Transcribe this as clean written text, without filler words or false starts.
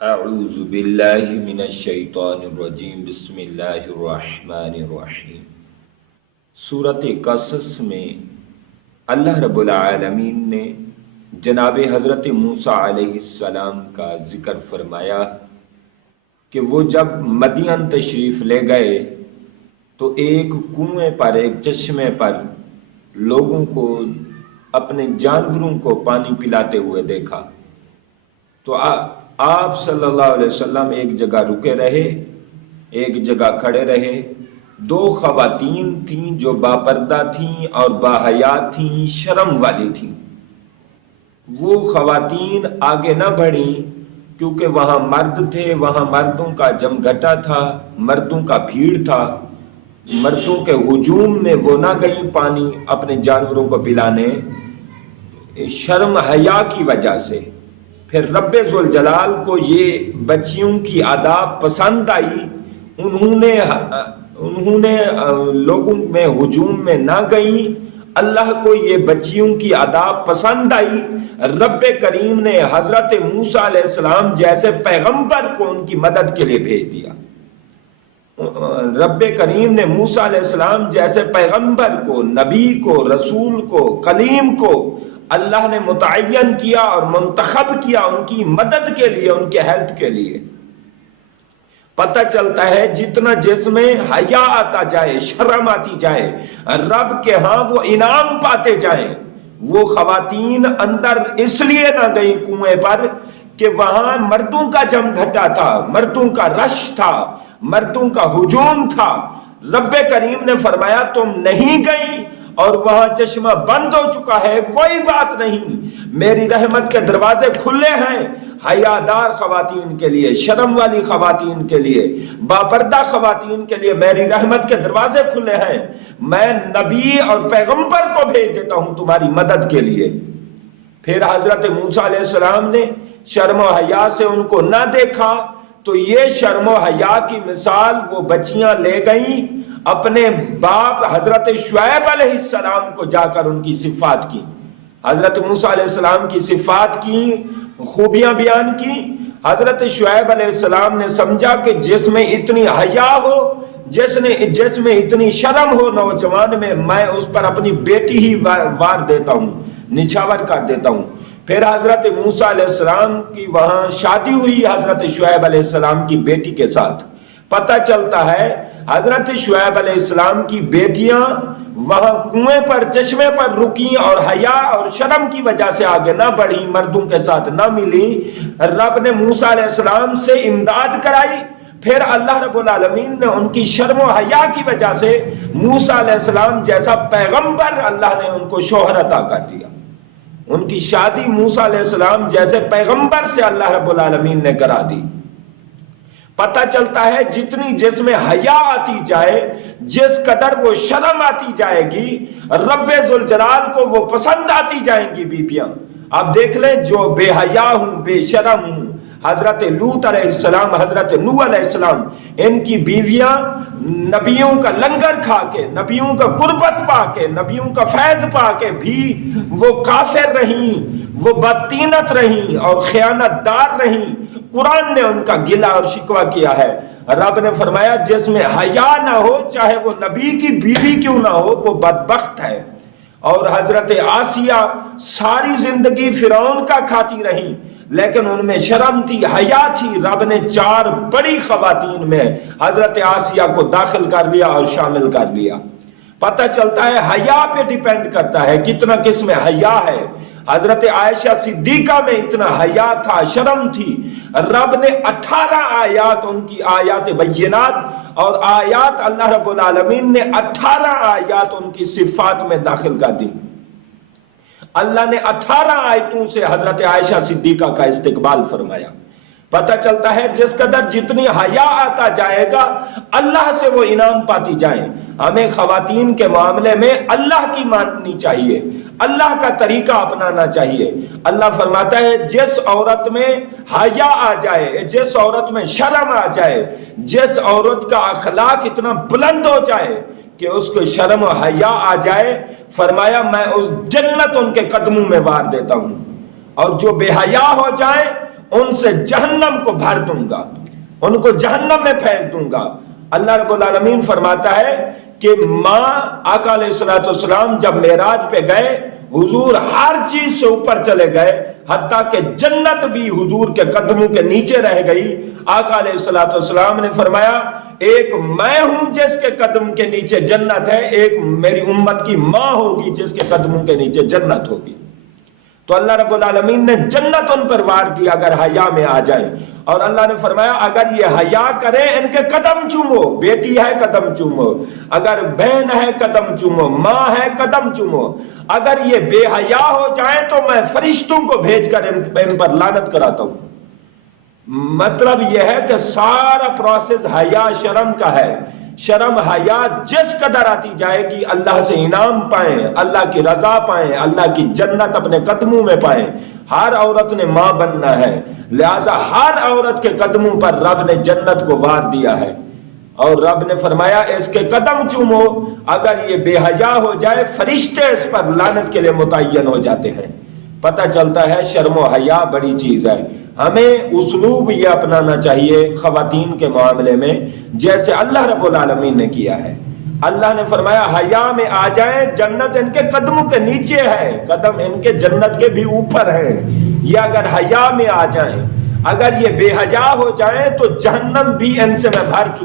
اعوذ باللہ من الشیطان الرجیم بسم اللہ الرحمن الرحیم۔ سورۃ قصص میں اللہ رب العالمین نے جناب حضرت موسیٰ علیہ السلام کا ذکر فرمایا کہ وہ جب مدین تشریف لے گئے تو ایک کنویں پر، ایک چشمے پر لوگوں کو، اپنے جانوروں کو پانی پلاتے ہوئے دیکھا تو آپ صلی اللہ علیہ وسلم ایک جگہ رکے رہے، ایک جگہ کھڑے رہے۔ دو خواتین تھیں جو باپردہ تھیں اور باحیا تھیں، شرم والی تھیں۔ وہ خواتین آگے نہ بڑھیں کیونکہ وہاں مرد تھے، وہاں مردوں کا جمگھٹا تھا، مردوں کا بھیڑ تھا۔ مردوں کے ہجوم میں وہ نہ گئیں پانی اپنے جانوروں کو پلانے، شرم حیا کی وجہ سے۔ پھر رب ذوالجلال کو یہ بچیوں کی آداب پسند آئی، انہوں نے لوگوں میں ہجوم میں نہ گئیں۔ اللہ کو یہ بچیوں کی آداب پسند آئی۔ رب کریم نے حضرت موسیٰ علیہ السلام جیسے پیغمبر کو ان کی مدد کے لیے بھیج دیا۔ رب کریم نے موسیٰ علیہ السلام جیسے پیغمبر کو، نبی کو، رسول کو، کلیم کو اللہ نے متعین کیا اور منتخب کیا ان کی مدد کے لیے، ان کے ہیلپ کے لیے۔ پتہ چلتا ہے جتنا جس میں حیا آتا جائے، شرم آتی جائے، رب کے ہاں وہ انعام پاتے جائیں۔ وہ خواتین اندر اس لیے نہ گئیں کنویں پر کہ وہاں مردوں کا جمگھٹا تھا، مردوں کا رش تھا، مردوں کا ہجوم تھا۔ رب کریم نے فرمایا تم نہیں گئی اور وہاں چشمہ بند ہو چکا ہے، کوئی بات نہیں، میری رحمت کے دروازے کھلے ہیں حیادار خواتین کے لیے، شرم والی خواتین کے لیے، باپردہ خواتین کے لیے میری رحمت کے دروازے کھلے ہیں۔ میں نبی اور پیغمبر کو بھیج دیتا ہوں تمہاری مدد کے لیے۔ پھر حضرت موسیٰ علیہ السلام نے شرم و حیا سے ان کو نہ دیکھا تو یہ شرم و حیا کی مثال وہ بچیاں لے گئیں اپنے باپ حضرت شعیب علیہ السلام کو جا کر ان کی صفات کی، حضرت موسیٰ علیہ السلام کی صفات کی، خوبیاں بیان کی۔ حضرت شعیب علیہ السلام نے سمجھا کہ جس میں اتنی حیا ہو، جس میں اتنی شرم ہو نوجوان میں اس پر اپنی بیٹی ہی وار دیتا ہوں، نچھاور کر دیتا ہوں۔ پھر حضرت موسیٰ علیہ السلام کی وہاں شادی ہوئی حضرت شعیب علیہ السلام کی بیٹی کے ساتھ۔ پتہ چلتا ہے حضرت شعیب علیہ السلام کی بیٹیاں وہاں کنویں پر، چشمے پر رکیں اور حیا اور شرم کی وجہ سے آگے نہ بڑھی، مردوں کے ساتھ نہ ملی۔ رب نے موسیٰ علیہ السلام سے امداد کرائی۔ پھر اللہ رب العالمین نے ان کی شرم و حیا کی وجہ سے موسیٰ علیہ السلام جیسا پیغمبر اللہ نے ان کو شوہر عطا کر دیا۔ ان کی شادی موسیٰ علیہ السلام جیسے پیغمبر سے اللہ رب العالمین نے کرا دی۔ پتہ چلتا ہے جتنی جس میں حیا آتی جائے، جس قدر وہ شرم آتی جائے گی، رب ذوالجلال کو وہ پسند آتی جائیں گی بیبیاں۔ آپ دیکھ لیں جو بے حیا ہوں، بے شرم ہوں، حضرت لوط علیہ السلام، حضرت نوح علیہ السلام، ان کی بیویاں نبیوں کا لنگر کھا کے، نبیوں کا قربت پا کے، نبیوں کا فیض پا کے بھی وہ کافر رہیں، وہ بدطینت رہیں اور خیانت دار رہیں۔ قرآن نے ان کا گلہ اور شکوہ کیا ہے۔ رب نے فرمایا جس میں حیا نہ ہو، چاہے وہ نبی کی بیوی کیوں نہ ہو، وہ بدبخت ہے۔ اور حضرت آسیہ ساری زندگی فرعون کا کھاتی رہیں لیکن ان میں شرم تھی، حیا تھی۔ رب نے 4 بڑی خواتین میں حضرت آسیہ کو داخل کر لیا اور شامل کر لیا۔ پتہ چلتا ہے حیا پہ ڈیپینڈ کرتا ہے کتنا کس میں حیا ہے۔ حضرت عائشہ صدیقہ میں اتنا حیا تھا، شرم تھی، رب نے 18 آیات، ان کی آیات بینات اور آیات اللہ رب العالمین نے 18 آیات ان کی صفات میں داخل کر دی۔ اللہ نے 18 آیتوں سے حضرت عائشہ صدیقہ کا استقبال فرمایا۔ پتہ چلتا ہے جس قدر جتنی حیا آتا جائے گا اللہ سے وہ انعام پاتی جائیں۔ ہمیں خواتین کے معاملے میں اللہ کی ماننی چاہیے، اللہ کا طریقہ اپنانا چاہیے۔ اللہ فرماتا ہے جس عورت میں حیا آ جائے، جس عورت میں شرم آ جائے، جس عورت کا اخلاق اتنا بلند ہو جائے کہ اس کو شرم و حیا آ جائے، فرمایا میں اس جنت ان کے قدموں میں وار دیتا ہوں۔ اور جو بے حیا ہو جائیں ان سے جہنم کو بھر دوں گا، ان کو جہنم میں پھینک دوں گا۔ اللہ رب العالمین فرماتا ہے کہ ماں آقا علیہ الصلوۃ والسلام جب معراج پہ گئے، حضور ہر چیز سے اوپر چلے گئے، حتیٰ کہ جنت بھی حضور کے قدموں کے نیچے رہ گئی۔ آقا علیہ الصلوۃ والسلام نے فرمایا ایک میں ہوں جس کے قدم کے نیچے جنت ہے، ایک میری امت کی ماں ہوگی جس کے قدموں کے نیچے جنت ہوگی۔ تو اللہ رب العالمین نے جنت ان پر وار دی اگر حیا میں آ جائیں، اور اللہ نے فرمایا اگر یہ حیا کریں ان کے قدم چومو، بیٹی ہے قدم چومو، اگر بہن ہے قدم چومو، ماں ہے قدم چومو۔ اگر یہ بے حیا ہو جائیں تو میں فرشتوں کو بھیج کر ان پر لعنت کراتا ہوں۔ مطلب یہ ہے کہ سارا پروسیس حیا شرم کا ہے۔ شرم حیا جس قدر آتی جائے گی اللہ سے انعام پائیں، اللہ کی رضا پائیں، اللہ کی جنت اپنے قدموں میں پائیں۔ ہر عورت نے ماں بننا ہے، لہذا ہر عورت کے قدموں پر رب نے جنت کو وار دیا ہے، اور رب نے فرمایا اس کے قدم چومو۔ اگر یہ بے حیا ہو جائے فرشتے اس پر لعنت کے لیے متعین ہو جاتے ہیں۔ پتہ چلتا ہے شرم و حیا بڑی چیز ہے۔ ہمیں اسلوب یہ اپنانا چاہیے خواتین کے معاملے میں جیسے اللہ رب العالمین نے کیا ہے۔ اللہ نے فرمایا حیا میں آ جائیں، جنت ان کے قدموں کے نیچے ہے، قدم ان کے جنت کے بھی اوپر ہے۔ یہ اگر حیا میں آ جائیں، اگر یہ بے حیا ہو جائیں تو جہنم بھی ان سے میں بھر چکا